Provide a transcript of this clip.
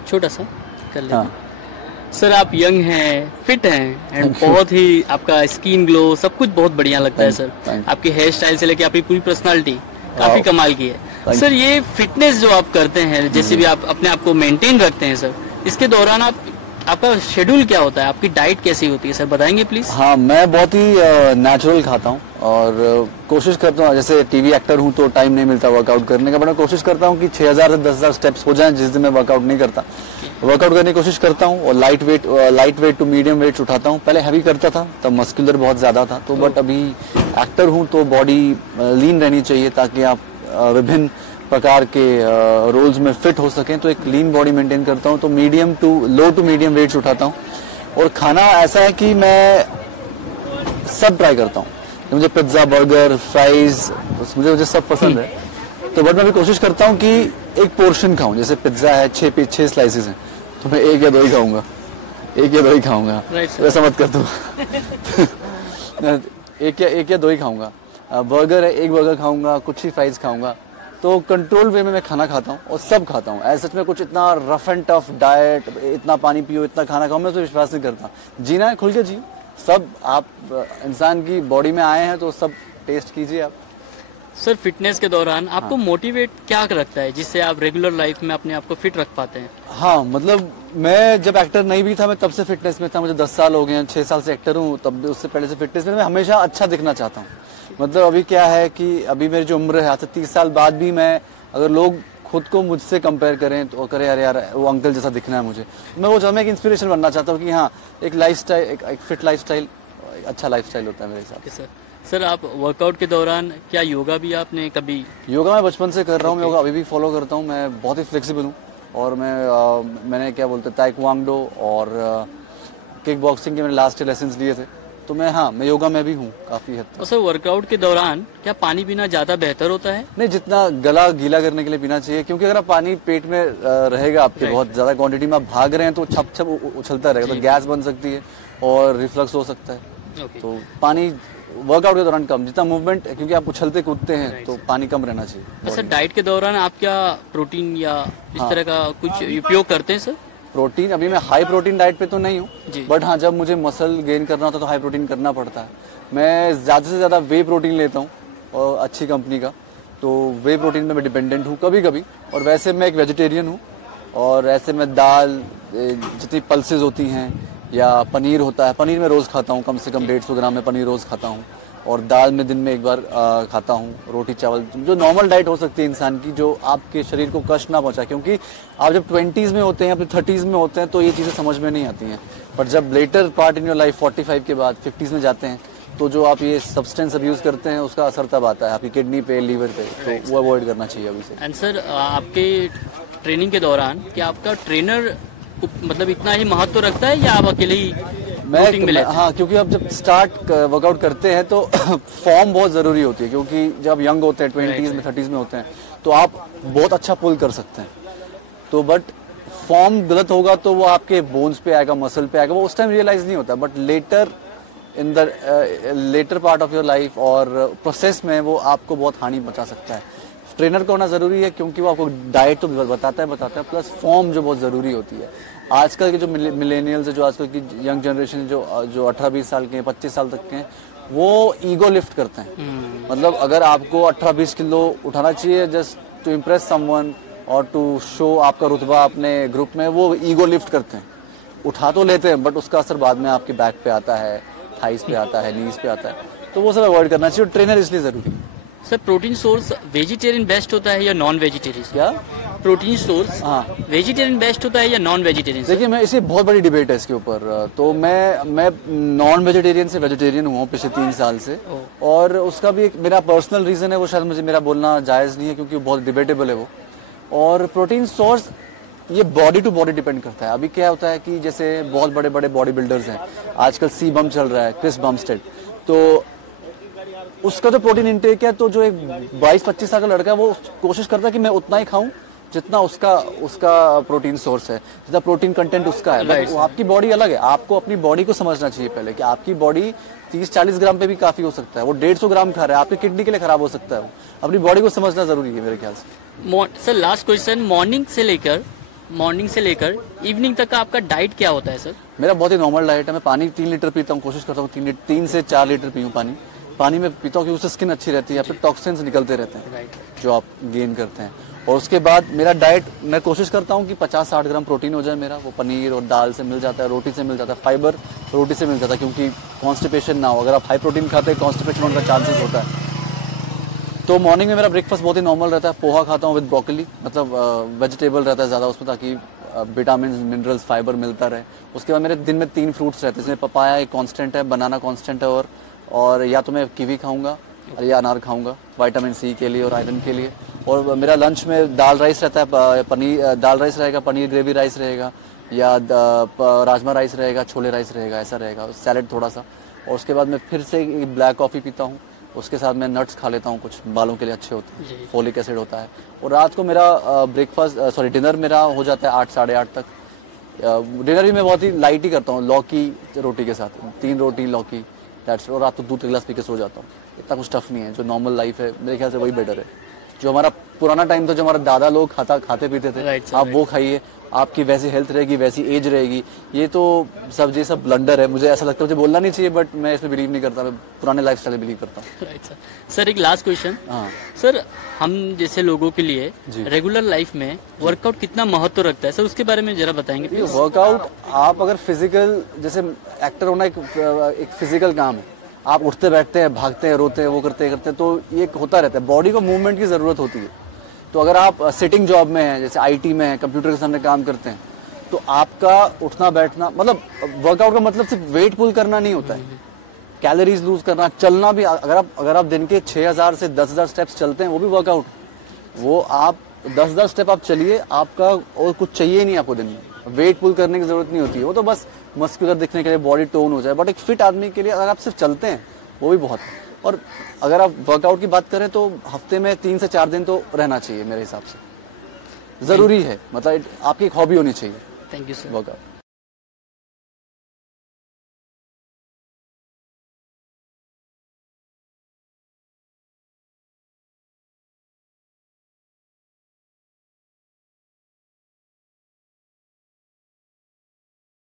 छोटा सा कर लेते हाँ। हैं। सर आप यंग हैं, फिट हैं एंड बहुत ही आपका स्किन ग्लो सब कुछ बहुत बढ़िया लगता है सर। आपकी हेयर स्टाइल से लेके आपकी पूरी पर्सनालिटी काफी कमाल की है सर। ये फिटनेस जो आप करते हैं, जैसे भी आप अपने आप को मेंटेन रखते हैं सर, इसके दौरान आपका शेड्यूल क्या होता है, आपकी डाइट कैसी होती है सर, बताएंगे प्लीज। हाँ, मैं बहुत ही नेचुरल खाता हूँ और कोशिश करता हूँ, जैसे टीवी एक्टर हूँ तो टाइम नहीं मिलता वर्कआउट करने का, बट मैं कोशिश करता हूँ कि 6000 से 10,000 स्टेप्स हो जाएं जिस दिन मैं वर्कआउट नहीं करता। वर्कआउट करने की कोशिश करता हूँ और light weight to medium weight उठाता हूँ। पहले हैवी करता था तब मस्कुलर बहुत ज्यादा था, तो बट अभी एक्टर हूँ तो बॉडी लीन रहनी चाहिए ताकि आप विभिन्न प्रकार के रोल्स में फिट हो सकें। तो एक लीन बॉडी मेंटेन करता हूँ, तो लो टू मीडियम वेट्स उठाता हूँ। और खाना ऐसा है कि मैं सब ट्राई करता हूँ, मुझे पिज्जा, बर्गर, फ्राइज, मुझे सब पसंद है। तो बट मैं भी कोशिश करता हूँ कि एक पोर्शन खाऊं। जैसे पिज्जा है 6 स्लाइसेस हैं तो मैं 1 या 2 ही खाऊंगा, 1 या 2 ही खाऊंगा, वैसा मत कर दो। एक या दो ही खाऊंगा। बर्गर है 1 बर्गर खाऊंगा, कुछ ही फ्राइज खाऊंगा। तो कंट्रोल वे में मैं खाना खाता हूँ और सब खाता हूँ। ऐसे सच में कुछ इतना रफ एंड टफ डाइट, इतना पानी पियो, इतना खाना खाओ, मैं तो विश्वास नहीं करता। जीना है खुल के जियो, सब आप इंसान की बॉडी में आए हैं तो सब टेस्ट कीजिए आप। सर फिटनेस के दौरान आपको मोटिवेट क्या रखता है जिससे आप रेगुलर लाइफ में अपने आप को फिट रख पाते हैं? हाँ, मतलब मैं जब एक्टर नहीं भी था मैं तब से फिटनेस में था। मुझे 10 साल हो गए हैं, 6 साल से एक्टर हूँ, तब उससे पहले से फिटनेस में। मैं हमेशा अच्छा दिखना चाहता हूँ। मतलब अभी क्या है कि अभी मेरी जो उम्र है आज से 30 साल बाद भी मैं, अगर लोग खुद को मुझसे कंपेयर करें तो करें अरे यार वो अंकल जैसा दिखना है मुझे, मैं वो एक इंस्पिरेशन बनना चाहता हूँ कि हाँ एक लाइफस्टाइल, एक फिट लाइफस्टाइल अच्छा लाइफस्टाइल होता है मेरे हिसाब से। सर आप वर्कआउट के दौरान क्या योगा भी आपने कभी? योगा मैं बचपन से कर रहा हूँ, योगा अभी भी फॉलो करता हूँ। मैं बहुत ही फ्लेक्सिबल हूँ और मैंने क्या बोलते हैं ताइक्वांडो और किक बॉक्सिंग के मैंने लास्ट लेसन लिए थे। तो मैं योगा में भी हूँ काफी हद तक। सर वर्कआउट के दौरान क्या पानी पीना ज्यादा बेहतर होता है? नहीं, जितना गला गीला करने के लिए पीना चाहिए, क्योंकि अगर आप पानी पेट में रहेगा आपके बहुत ज्यादा क्वांटिटी में, आप भाग रहे हैं तो छप छप उछलता रहेगा, तो गैस बन सकती है और रिफ्लक्स हो सकता है। तो पानी वर्कआउट के दौरान कम, जितना मूवमेंट, क्योंकि आप उछलते कूदते हैं तो पानी कम रहना चाहिए। सर डाइट के दौरान आप क्या प्रोटीन या इस तरह का कुछ उपयोग करते हैं? सर प्रोटीन, अभी मैं हाई प्रोटीन डाइट पे तो नहीं हूँ, बट हाँ जब मुझे मसल गेन करना होता है तो हाई प्रोटीन करना पड़ता है। मैं ज्यादा से ज्यादा वे प्रोटीन लेता हूँ और अच्छी कंपनी का, तो वे प्रोटीन में मैं डिपेंडेंट हूँ कभी कभी। और वैसे मैं एक वेजिटेरियन हूँ और ऐसे मैं दाल, जितनी पल्सेज होती हैं या पनीर होता है, पनीर मैं रोज़ खाता हूँ, कम से कम 150 ग्राम में पनीर रोज़ खाता हूँ। और दाल में दिन में 1 बार खाता हूँ, रोटी चावल, जो नॉर्मल डाइट हो सकती है इंसान की, जो आपके शरीर को कष्ट ना पहुंचाए। क्योंकि आप जब 20s में होते हैं, अपने 30s में होते हैं तो ये चीज़ें समझ में नहीं आती हैं, पर जब later part in your life 45 के बाद 50s में जाते हैं तो जो आप ये सब्सटेंस अब्यूज करते हैं उसका असर तब आता है आपकी किडनी पे, लीवर पे, तो वो अवॉइड करना चाहिए अभी से। एंड सर आपके ट्रेनिंग के दौरान क्या आपका ट्रेनर मतलब इतना ही महत्व रखता है या आप अकेले ही? हाँ, क्योंकि आप जब स्टार्ट वर्कआउट करते हैं तो फॉर्म बहुत जरूरी होती है, क्योंकि जब यंग होते हैं 20s में 30s में होते हैं तो आप बहुत अच्छा पुल कर सकते हैं। तो बट फॉर्म गलत होगा तो वो आपके बोन्स पे आएगा, मसल पे आएगा, वो उस टाइम रियलाइज नहीं होता, but later in the later part of your life और प्रोसेस में वो आपको बहुत हानि पहुंचा सकता है। ट्रेनर का होना जरूरी है क्योंकि वो आपको डाइट तो बताता है प्लस फॉर्म जो बहुत जरूरी होती है। आजकल के जो मिलेनियल्स है, जो आजकल की यंग जनरेशन जो 18-20 साल के हैं, 25 साल तक के हैं, वो ईगो लिफ्ट करते हैं। मतलब अगर आपको 18-20 किलो उठाना चाहिए जस्ट टू इम्प्रेस समवन और टू शो आपका रुतबा अपने ग्रुप में, वो ईगो लिफ्ट करते हैं। उठा तो लेते हैं बट उसका असर बाद में आपके बैक पे आता है, थाइस पे आता है, नीज पे आता है, तो वो सब अवॉइड करना चाहिए। ट्रेनर इसलिए जरूरी है। Sir protein source vegetarian best होता है या नॉन वेजिटेरियन? क्या प्रोटीन सोर्स वेजिटेरियन बेस्ट होता है या नॉन वेजिटेरियन? देखिए, मैं इसे बहुत बड़ी डिबेट है इसके ऊपर। तो मैं नॉन वेजिटेरियन से वेजिटेरियन हुआ हूँ पिछले 3 साल से, और उसका भी एक मेरा पर्सनल रीजन है, वो शायद मुझे मेरा बोलना जायज नहीं है क्योंकि वो बहुत डिबेटेबल है वो। और प्रोटीन सोर्स ये बॉडी टू बॉडी डिपेंड करता है। अभी क्या होता है कि जैसे बहुत बड़े बड़े बॉडी बिल्डर्स हैं, आजकल सी बम चल रहा है, क्रिस बमस्टेड, तो उसका जो प्रोटीन इंटेक है, तो जो एक 22-25 साल का लड़का है वो कोशिश करता है कि मैं उतना ही खाऊं जितना उसका प्रोटीन सोर्स है, जितना प्रोटीन कंटेंट उसका है। बट वो आपकी बॉडी अलग है, आपको अपनी बॉडी को समझना चाहिए पहले कि आपकी बॉडी 30-40 ग्राम पे भी काफी हो सकता है, वो 150 ग्राम खा रहा है, आपकी किडनी के लिए खराब हो सकता है। वो अपनी बॉडी को समझना जरूरी है मेरे ख्याल से। सर लास्ट क्वेश्चन, मॉर्निंग से लेकर मॉर्निंग से लेकर इवनिंग तक का आपका डाइट क्या होता है सर? मेरा बहुत ही नॉर्मल डाइट है। मैं पानी 3 लीटर पीता हूँ, कोशिश करता हूँ 3 से 4 लीटर पीऊँ पानी। पानी में पीता हूँ क्योंकि उससे स्किन अच्छी रहती है, या फिर टॉक्सिन्स निकलते रहते हैं जो आप गेन करते हैं। और उसके बाद मेरा डाइट, मैं कोशिश करता हूँ कि 50-60 ग्राम प्रोटीन हो जाए मेरा। वो पनीर और दाल से मिल जाता है, रोटी से मिल जाता है, फाइबर रोटी से मिल जाता है, क्योंकि कॉन्स्टिपेशन ना हो। अगर आप हाई प्रोटीन खाते हैं कॉन्स्टिपेशन होने का चांसेस होता है। तो मॉर्निंग में मेरा ब्रेकफास्ट बहुत ही नॉर्मल रहता है। पोहा खाता हूँ विद ब्रोकली, मतलब वेजिटेबल रहता है ज़्यादा उसमें, ताकि विटामिन मिनरल्स फाइबर मिलता रहे। उसके बाद मेरे दिन में 3 फ्रूट्स रहते हैं, जिसमें पपाया एक कांस्टेंट है, बनाना कांस्टेंट है, और या तो मैं कीवी खाऊंगा या अनार खाऊंगा विटामिन सी के लिए और आयरन के लिए। और मेरा लंच में दाल राइस रहता है, पनीर दाल राइस रहेगा, पनीर ग्रेवी राइस रहेगा, या राजमा राइस रहेगा, छोले राइस रहेगा, ऐसा रहेगा, सैलेड थोड़ा सा। और उसके बाद मैं फिर से ब्लैक कॉफ़ी पीता हूँ। उसके साथ मैं नट्स खा लेता हूँ, कुछ बालों के लिए अच्छे होते हैं, फोलिक एसिड होता है। और रात को मेरा डिनर मेरा हो जाता है 8 साढ़े 8 तक। डिनर भी मैं बहुत ही लाइट ही करता हूँ, लौकी रोटी के साथ, 3 रोटी लौकी, दैट्स। और रात को दूध का गिलास पी के सो जाता हूँ। इतना कुछ टफ नहीं है, जो नॉर्मल लाइफ है मेरे ख्याल से वही बेटर है। जो हमारा पुराना टाइम था, जो हमारे दादा लोग खाते पीते थे, आप वो खाइए, आपकी वैसी हेल्थ रहेगी, वैसी एज रहेगी। ये सब ब्लंडर है, मुझे ऐसा लगता है, मुझे बोलना नहीं चाहिए, बट मैं इसमें बिलीव नहीं करता, मैं पुराने लाइफ स्टाइल में बिलीव करता हूँ। सर एक लास्ट क्वेश्चन, सर हम जैसे लोगों के लिए रेगुलर लाइफ में वर्कआउट कितना महत्व रखता है सर, उसके बारे में जरा बताएंगे? वर्कआउट, आप अगर फिजिकल, जैसे एक्टर होना एक फिजिकल काम है, आप उठते बैठते हैं, भागते हैं, रोते हैं, वो करते हैं, तो ये होता रहता है, बॉडी को मूवमेंट की जरूरत होती है। तो अगर आप सिटिंग जॉब में हैं, जैसे आईटी में हैं, कंप्यूटर के सामने काम करते हैं, तो आपका उठना बैठना, मतलब वर्कआउट का मतलब सिर्फ वेट पुल करना नहीं होता है, कैलोरीज लूज करना, चलना भी। अगर आप दिन के 6000 से 10,000 स्टेप्स चलते हैं, वो भी वर्कआउट। वो आप 10-10 स्टेप आप चलिए, आपका और कुछ चाहिए नहीं आपको दिन में, वेट पुल करने की जरूरत नहीं होती है। वो तो बस मस्कुलर दिखने के लिए, बॉडी टोन हो जाए। बट एक फिट आदमी के लिए अगर आप सिर्फ चलते हैं, वो भी बहुत है। और अगर आप वर्कआउट की बात करें तो हफ्ते में 3 से 4 दिन तो रहना चाहिए मेरे हिसाब से, जरूरी है। मतलब आपकी एक हॉबी होनी चाहिए। Thank you sir. वर्कआउट।